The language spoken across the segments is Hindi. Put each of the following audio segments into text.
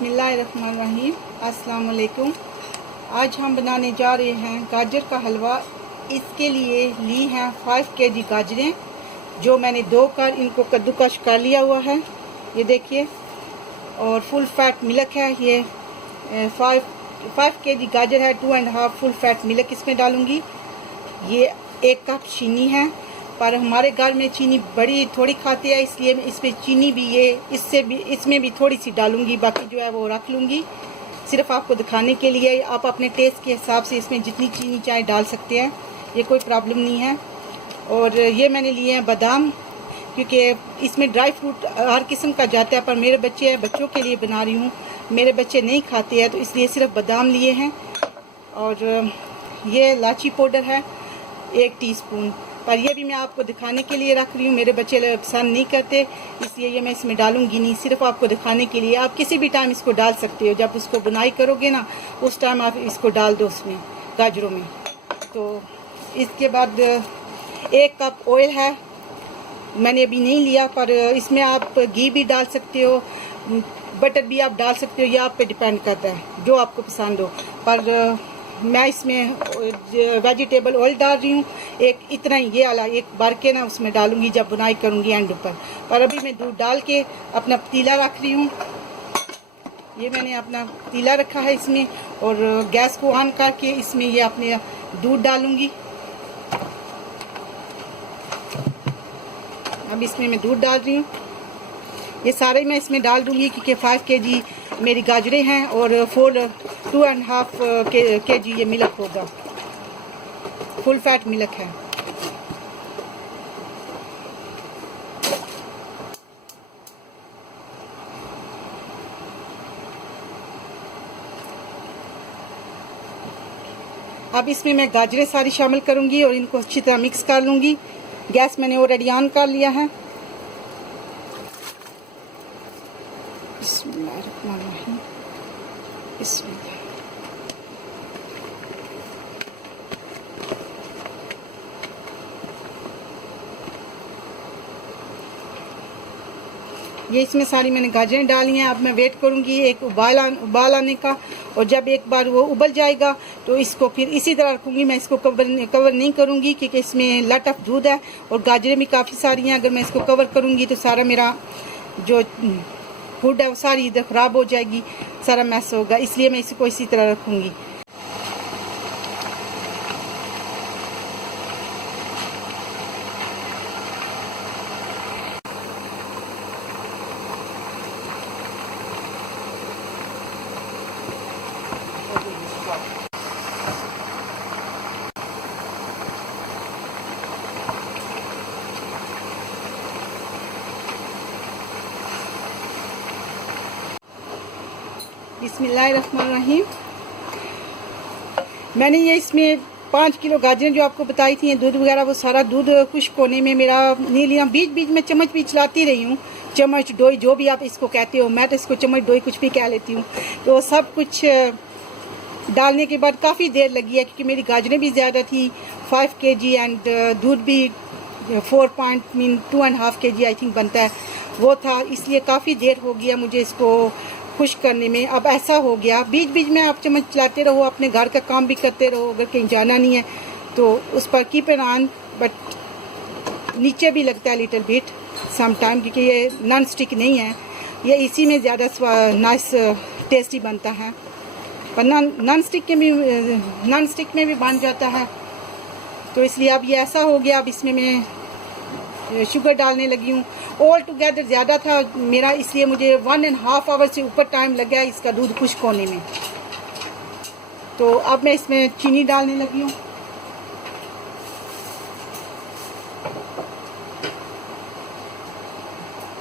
बिस्मिल्लाहिर्रहमानिर्रहीम। अस्सलाम वालेकुम। आज हम बनाने जा रहे हैं गाजर का हलवा। इसके लिए ली हैं 5 केजी गाजरें, जो मैंने धो कर इनको कद्दूकश कर लिया हुआ है, ये देखिए। और फुल फैट मिल्क है ये। 5 केजी गाजर है, 2.5 फुल फैट मिल्क इसमें डालूंगी। ये 1 कप चीनी है, पर हमारे घर में चीनी बड़ी थोड़ी खाते हैं, इसलिए इसमें चीनी भी इसमें भी थोड़ी सी डालूंगी, बाकी जो है वो रख लूँगी। सिर्फ आपको दिखाने के लिए। आप अपने टेस्ट के हिसाब से इसमें जितनी चीनी चाहे डाल सकते हैं, ये कोई प्रॉब्लम नहीं है। और ये मैंने लिए हैं बादाम, क्योंकि इसमें ड्राई फ्रूट हर किस्म का जाता है, पर मेरे बच्चों के लिए बना रही हूँ। मेरे बच्चे नहीं खाते हैं, तो इसलिए सिर्फ बादाम लिए हैं। और ये इलायची पाउडर है 1 टीस्पून, पर ये भी मैं आपको दिखाने के लिए रख रही हूँ। मेरे बच्चे पसंद नहीं करते, इसलिए ये मैं इसमें डालूंगी नहीं, सिर्फ आपको दिखाने के लिए। आप किसी भी टाइम इसको डाल सकते हो, जब उसको बुनाई करोगे ना, उस टाइम आप इसको डाल दो उसमें, गाजरों में। तो इसके बाद 1 कप ऑयल है, मैंने अभी नहीं लिया, पर इसमें आप घी भी डाल सकते हो, बटर भी आप डाल सकते हो, ये आप पे डिपेंड करता है जो आपको पसंद हो। पर मैं इसमें वेजिटेबल ऑयल डाल रही हूँ, एक इतना ही, ये वाला एक भर के ना उसमें डालूंगी जब बुनाई करूँगी एंड पर अभी मैं दूध डाल के अपना पतीला रख रही हूँ। ये मैंने अपना पतीला रखा है इसमें, और गैस को ऑन करके इसमें ये अपने दूध डालूंगी। अब इसमें मैं दूध डाल रही हूँ, ये सारे मैं इसमें डाल दूँगी, क्योंकि 5 केजी मेरी गाजरें हैं और 2.5 केजी ये मिल्क होगा, फुल फैट मिल्क है। अब इसमें मैं गाजरें सारी शामिल करूंगी और इनको अच्छी तरह मिक्स कर लूंगी। गैस मैंने ऑलरेडी ऑन कर लिया है। बिस्मिल्लाहिर्रहमानिर्रहीम। बिस्मिल्लाह। ये इसमें सारी मैंने गाजरें डाली हैं। अब मैं वेट करूंगी एक उबाल आने का, और जब एक बार वो उबल जाएगा तो इसको फिर इसी तरह रखूंगी। मैं इसको कवर नहीं करूंगी, क्योंकि इसमें लट ऑफ दूध है और गाजरें भी काफ़ी सारी हैं। अगर मैं इसको कवर करूंगी तो सारा मेरा जो फूड है वो सारी इधर ख़राब हो जाएगी, सारा मैस होगा, इसलिए मैं इसको इसी तरह रखूंगी। बिस्मिल्लाहिर्रहमानिर्रहीम। मैंने ये इसमें 5 किलो गाजरें जो आपको बताई थी, दूध वगैरह वो सारा दूध खुश्क होने में मेरा नहीं लिया। बीच बीच में चम्मच भी चलाती रही हूँ, चम्मच डोई जो भी आप इसको कहते हो, मैं तो इसको चम्मच डोई कुछ भी कह लेती हूँ। तो सब कुछ डालने के बाद काफ़ी देर लगी है, क्योंकि मेरी गाजरें भी ज़्यादा थी, 5 केजी, एंड दूध भी 2.5 केजी आई थिंक बनता है वो था, इसलिए काफ़ी देर हो गया मुझे इसको खुश करने में। अब ऐसा हो गया, बीच बीच में आप चम्मच चलाते रहो, अपने घर का काम भी करते रहो। अगर कहीं जाना नहीं है तो उस पर कीप एन ऑन, बट नीचे भी लगता है लिटिल बिट सम टाइम, क्योंकि ये नॉन स्टिक नहीं है, ये इसी में ज़्यादा नाइस टेस्टी बनता है। पर नॉन स्टिक में भी बन जाता है, तो इसलिए अब ये ऐसा हो गया। अब इसमें मैं शुगर डालने लगी हूँ। ऑल टुगेदर ज़्यादा था मेरा, इसलिए मुझे 1.5 आवर से ऊपर टाइम लग गया इसका दूध खुश्क होने में। तो अब मैं इसमें चीनी डालने लगी हूँ।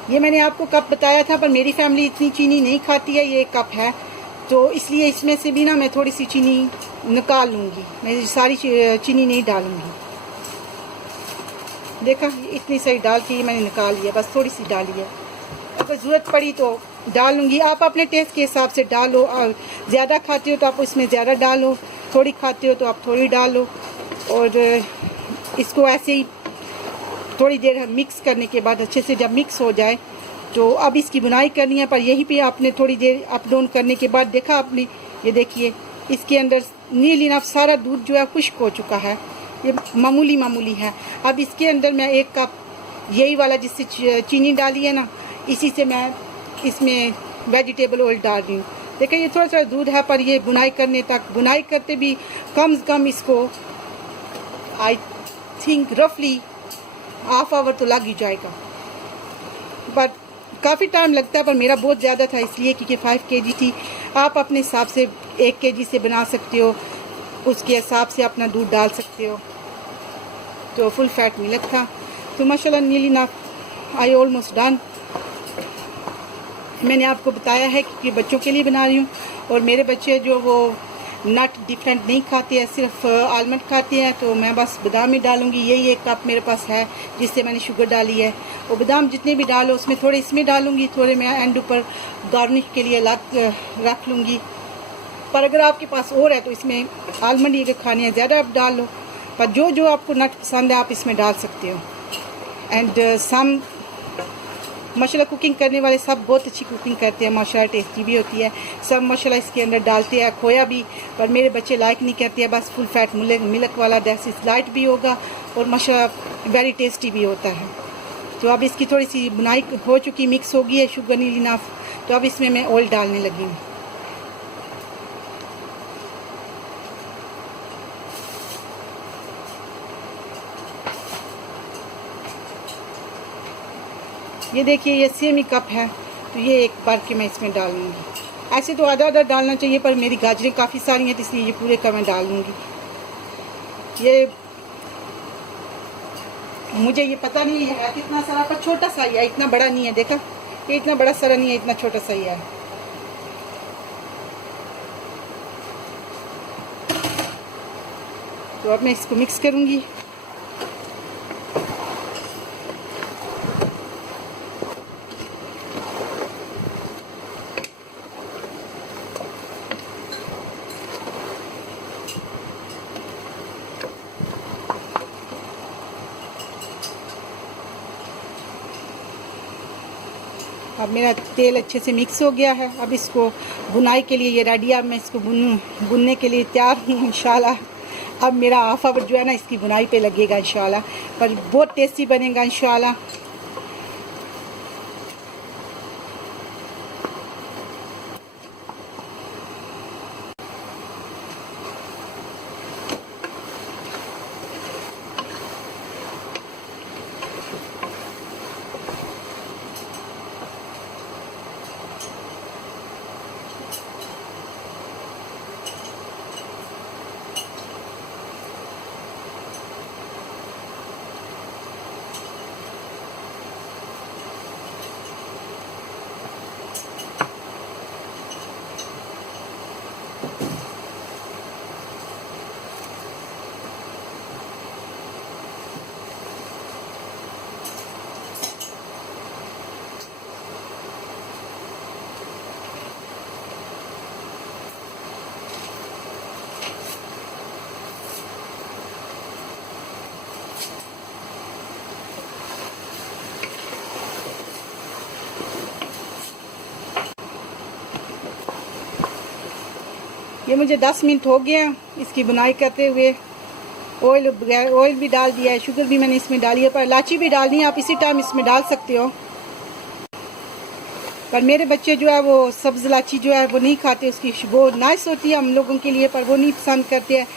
ये मैंने आपको कप बताया था, पर मेरी फैमिली इतनी चीनी नहीं खाती है, ये कप है, तो इसलिए इसमें से भी ना मैं थोड़ी सी चीनी निकाल लूँगी, मैं सारी चीनी नहीं डालूँगी। देखा, इतनी सही डाल के मैंने निकाल लिया, बस थोड़ी सी डाली है। अगर ज़रूरत पड़ी तो डाल लूँगी। आप अपने टेस्ट के हिसाब से डालो, ज़्यादा खाते हो तो आप उसमें ज़्यादा डालो, थोड़ी खाते हो तो आप थोड़ी डालो। और इसको ऐसे ही थोड़ी देर मिक्स करने के बाद अच्छे से जब मिक्स हो जाए तो अब इसकी बुनाई करनी है। पर यहीं पे आपने थोड़ी देर अप डाउन करने के बाद देखा आपने, ये देखिए इसके अंदर नील इनफ सारा दूध जो है खुश्क हो चुका है, ये मामूली है। अब इसके अंदर मैं 1 कप यही वाला जिससे चीनी डाली है ना, इसी से मैं इसमें वेजिटेबल ऑयल डाल रही हूँ। देखिए ये थोड़ा सा दूध है, पर ये बुनाई करने तक, बुनाई करते भी कम से कम इसको आई थिंक रफली ½ आवर तो लग ही जाएगा। बट काफ़ी टाइम लगता है, पर मेरा बहुत ज़्यादा था इसलिए क्योंकि 5 केजी थी। आप अपने हिसाब से 1 केजी से बना सकते हो, उसके हिसाब से अपना दूध डाल सकते हो। तो फुल फैट मिल्क था। तो माशाल्लाह नीली ना आई ऑलमोस्ट डन। मैंने आपको बताया है कि बच्चों के लिए बना रही हूँ, और मेरे बच्चे जो वो नट डिफरेंट नहीं खाते हैं, सिर्फ आलमंड खाते हैं, तो मैं बस बादाम ही डालूँगी। यही 1 कप मेरे पास है जिससे मैंने शुगर डाली है। और बादाम जितने भी डालो उसमें थोड़े इसमें डालूँगी, थोड़े मैं एंड ऊपर गार्निश के लिए अलग रख लूँगी। पर अगर आपके पास और है तो इसमें आलमंड ही अगर खाने हैं ज़्यादा आप डाल लो, पर जो जो आपको नट पसंद है आप इसमें डाल सकते हो। एंड सम माशाल्लाह कुकिंग करने वाले सब बहुत अच्छी कुकिंग करते हैं, माशाल्लाह टेस्टी भी होती है। सब माशाल्लाह इसके अंदर डालते हैं खोया भी, पर मेरे बच्चे लाइक नहीं करते हैं। बस फुल फैट मिल्क वाला दैट्स लाइट भी होगा और माशाल्लाह वेरी टेस्टी भी होता है। तो अब इसकी थोड़ी सी बुनाई हो चुकी, मिक्स हो गई है शुगर नील इनफ। तो अब इसमें मैं ऑयल डालने लगी हूँ। ये देखिए ये सेम ही कप है, तो ये 1 बार के मैं इसमें डालूँगी। ऐसे तो आधा डालना चाहिए, पर मेरी गाजरें काफ़ी सारी हैं तो इसलिए ये पूरे का मैं डाल लूँगी। ये मुझे ये पता नहीं है कितना सारा, पर छोटा सा ही है, इतना बड़ा नहीं है। देखा ये इतना बड़ा सारा नहीं है, इतना छोटा सा ही है। तो अब मैं इसको मिक्स करूँगी। अब मेरा तेल अच्छे से मिक्स हो गया है। अब इसको बुनाई के लिए ये रेडी है। अब मैं इसको बुनने के लिए तैयार हूँ इंशाल्लाह। अब मेरा ½ आवर जो है ना इसकी बुनाई पे लगेगा इंशाल्लाह, पर बहुत टेस्टी बनेगा इंशाल्लाह। ये मुझे 10 मिनट हो गए हैं इसकी बुनाई करते हुए। ऑयल भी डाल दिया है, शुगर भी मैंने इसमें डाली है, पर इलायची भी डालनी है, आप इसी टाइम इसमें डाल सकते हो। पर मेरे बच्चे जो है वो सब्ज़ इलायची जो है वो नहीं खाते, उसकी वो नाइस होती है हम लोगों के लिए, पर वो नहीं पसंद करते हैं,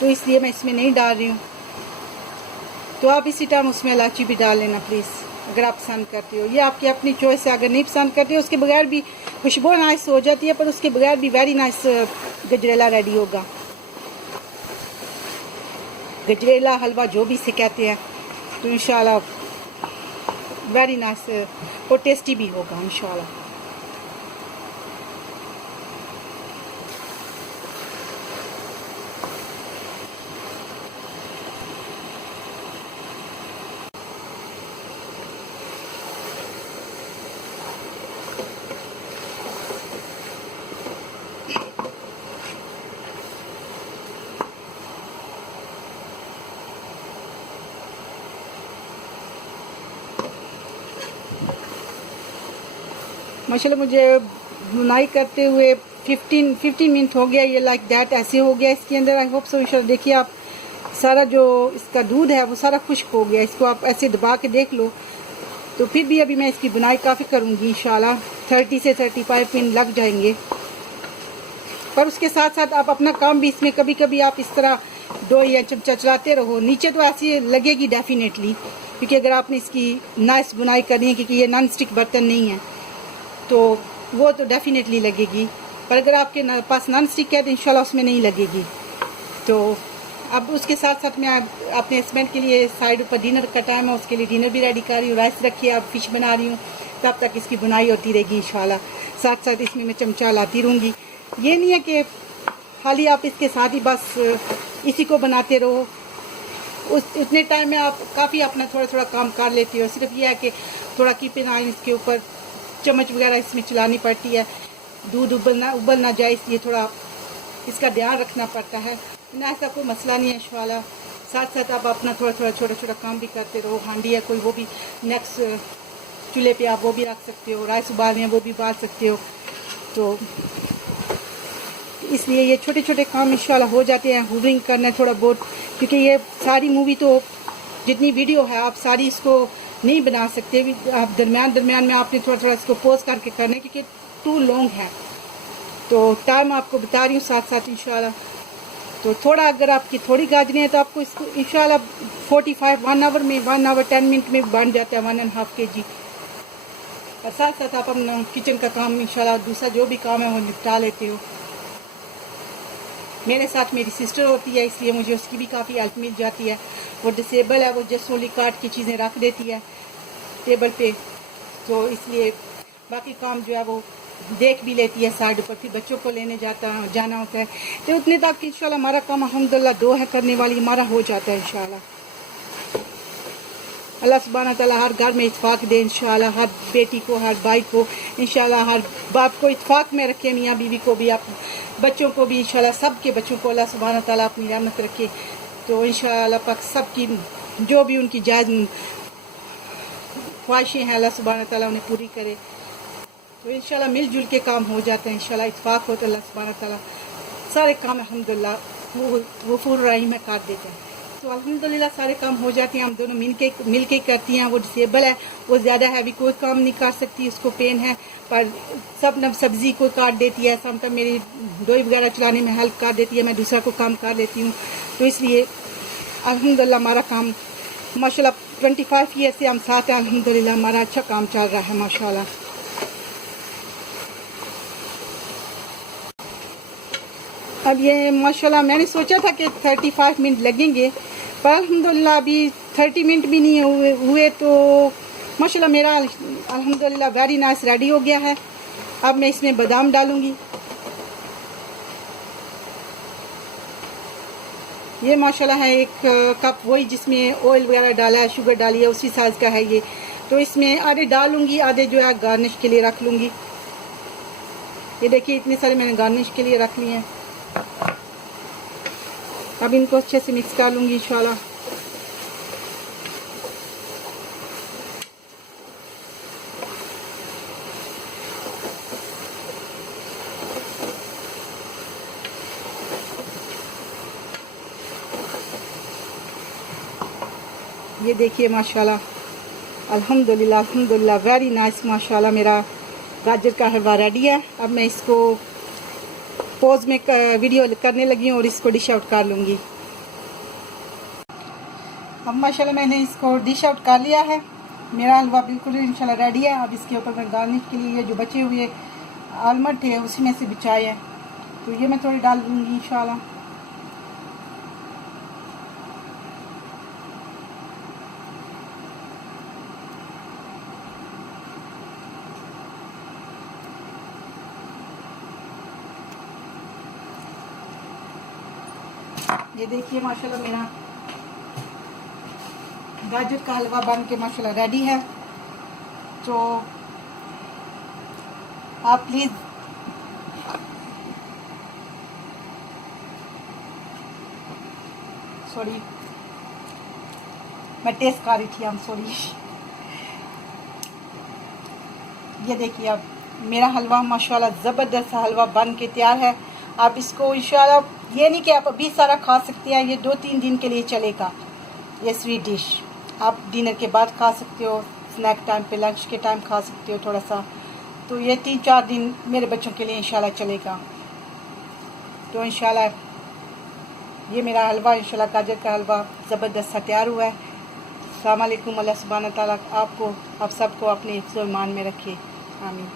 तो इसलिए मैं इसमें नहीं डाल रही हूँ। तो आप इसी टाइम उसमें इलायची भी डाल लेना प्लीज़, अगर आप पसंद करते हो। ये आपकी अपनी चॉइस है, अगर नहीं पसंद करते हो उसके बगैर भी खुशबू नाइस हो जाती है, पर उसके बगैर भी वेरी नाइस गजरेला रेडी होगा। गजरेला हलवा जो भी इसे कहते हैं, तो इंशाल्लाह वेरी नाइस और टेस्टी भी होगा इंशाल्लाह। माशाल्लाह मुझे बुनाई करते हुए 15 मिनट हो गया, ये लाइक दैट ऐसे हो गया इसके अंदर। आई होप सो इंशाल्लाह। देखिए आप, सारा जो इसका दूध है वो सारा खुश्क हो गया। इसको आप ऐसे दबा के देख लो। तो फिर भी अभी मैं इसकी बुनाई काफ़ी करूँगी इंशाल्लाह। 30 से 35 मिनट लग जाएंगे। पर उसके साथ साथ आप अपना काम भी इसमें कभी कभी आप इस तरह 2 या चमचा चलाते रहो। नीचे तो ऐसी लगेगी डेफिनेटली, क्योंकि अगर आपने इसकी नाइस बुनाई करनी है, क्योंकि ये नॉन स्टिक बर्तन नहीं है, तो वो तो डेफिनेटली लगेगी। पर अगर आपके पास नॉन स्टिक है तो इंशाल्लाह उसमें नहीं लगेगी। तो अब उसके साथ साथ मैं अपने हस्बैंड के लिए साइड पर डिनर का टाइम है, उसके लिए डिनर भी रेडी कर रही हूँ। राइस रखी है, अब फिश बना रही हूँ। तब तक इसकी बुनाई होती रहेगी इंशाल्लाह। साथ साथ इसमें मैं चमचा लाती रहूँगी। ये नहीं है कि खाली आप इसके साथ ही बस इसी को बनाते रहो। उतने टाइम में आप काफ़ी अपना थोड़ा थोड़ा काम कर लेती हो। सिर्फ ये है कि थोड़ा कीपिंग आई इसके ऊपर चम्मच वगैरह इसमें चलानी पड़ती है। दूध उबल ना जाए, इसलिए थोड़ा इसका ध्यान रखना पड़ता है। ना ऐसा कोई मसला नहीं है इंशाल्लाह। साथ साथ आप अपना थोड़ा थोड़ा छोटा छोटा काम भी करते रहो। हांडी है कोई, वो भी नेक्स्ट चूल्हे पे आप वो भी रख सकते हो। राइस उबालने हैं वो भी उबाल सकते हो। तो इसलिए ये छोटे छोटे काम इंशाल्लाह हो जाते हैं। हुवरिंग करना है थोड़ा बहुत, क्योंकि ये सारी मूवी तो जितनी वीडियो है आप सारी इसको नहीं बना सकते। आप दरमियान में आपने थोड़ा थोड़ा इसको पोज करके करना है, क्योंकि टू लॉन्ग है। तो टाइम आपको बता रही हूँ साथ साथ इंशाल्लाह। तो थोड़ा अगर आपकी थोड़ी गाजरें हैं तो आपको इसको इंशाल्लाह 45 1 आवर में 1 आवर 10 मिनट में बन जाता है 1.5 kg। और साथ साथ आप अपना किचन का काम इंशाल्लाह दूसरा जो भी काम है वो निपटा लेते हो। मेरे साथ मेरी सिस्टर होती है, इसलिए मुझे उसकी भी काफ़ी हेल्प मिल जाती है। वो डिसेबल है, वो जस्ट ओनली काट की चीज़ें रख देती है टेबल पे। तो इसलिए बाकी काम जो है वो देख भी लेती है साइड पर। फिर बच्चों को लेने जाना होता है। तो उतने तक इंशाल्लाह हमारा काम अल्हम्दुलिल्लाह 2 है करने वाली, हमारा हो जाता है इंशाल्लाह। अल्लाह सुब्हानहू तआला हर घर में इत्फाक दे इंशाल्लाह। हर बेटी को, हर भाई को इंशाल्लाह, हर बाप को इत्फाक में रखे। मियाँ बीवी को भी, आप बच्चों को भी इंशाल्लाह, सबके बच्चों को अल्लाह सुब्हानहू तआला अपनी रहमत रखे। तो इंशाल्लाह पाक सबकी जो भी उनकी जायज़ ख्वाहिशें हैं अल्लाह सुब्हानहू तआला उन्हें पूरी करे। तो इंशाल्लाह मिलजुल के काम हो जाते हैं इंशाल्लाह। इत्फाक हो तो अल्लाह सुब्हानहू तआला सारे काम अल्हम्दुलिल्लाह वो गफूर रहीम है कर देते हैं। तो अल्हम्दुलिल्लाह सारे काम हो जाते हैं। हम दोनों मिल के करती हैं। वो डिसेबल है, वो ज़्यादा हैवी कोई काम नहीं कर सकती, उसको पेन है। पर सब न सब्ज़ी को काट देती है, समटाइम मेरी दोई वगैरह चलाने में हेल्प कर देती है, मैं दूसरा को काम कर लेती हूँ। तो इसलिए अल्हम्दुलिल्लाह हमारा काम माशाल्लाह 25 ईयर से हम साथ हैं। अल्हम्दुलिल्लाह हमारा अच्छा काम चल रहा है माशाल्लाह। अब ये माशाल्लाह मैंने सोचा था कि 35 मिनट लगेंगे, पर अल्हम्दुलिल्लाह अभी 30 मिनट भी नहीं हुए। तो माशाल्लाह मेरा अल्हम्दुलिल्लाह वेरी नाइस रेडी हो गया है। अब मैं इसमें बादाम डालूंगी। ये माशाल्लाह है 1 कप, वही जिसमें ऑयल वगैरह डाला है, शुगर डाली है, उसी साइज़ का है ये। तो इसमें आधे डालूंगी, आधे जो है गार्निश के लिए रख लूँगी। ये देखिए इतने सारे मैंने गार्निश के लिए रख लिए हैं। अब इनको अच्छे से मिक्स कर लूँगी इंशाल्लाह। ये देखिए माशाल्लाह अल्हम्दुलिल्लाह वेरी नाइस माशाल्लाह मेरा गाजर का हलवा रेडी है। अब मैं इसको पोज में वीडियो करने लगी हूँ और इसको डिश आउट कर लूँगी। अब माशाल्लाह मैंने इसको डिश आउट कर लिया है। मेरा हलवा बिल्कुल इंशाल्लाह रेडी है। अब इसके ऊपर मैं गार्निश के लिए जो बचे हुए आलमंड थे उसी में से बिछाए हैं, तो ये मैं थोड़ी डाल दूँगी इंशाल्लाह। ये देखिए माशाल्लाह मेरा गाजर का हलवा बन के माशाल्लाह रेडी है। तो आप प्लीज़ सॉरी मैं टेस्ट कर रही थी, सॉरी। ये देखिए अब मेरा हलवा माशाल्लाह ज़बरदस्त हलवा बन के तैयार है। आप इसको इंशाल्लाह ये नहीं कि आप अभी सारा खा सकते हैं, ये 2-3 दिन के लिए चलेगा। ये स्वीट डिश आप डिनर के बाद खा सकते हो, स्नैक टाइम पे, लंच के टाइम खा सकते हो थोड़ा सा। तो ये 3-4 दिन मेरे बच्चों के लिए इंशाल्लाह चलेगा। तो इंशाल्लाह ये मेरा हलवा इंशाल्लाह गाजर का हलवा ज़बरदस्त तैयार हुआ है। अस्सलाम वालेकुम। अल्लाह सुब्हान तआला आपको आप सबको अपने हिफ्ज़-ओ-ईमान में रखे। आमीन।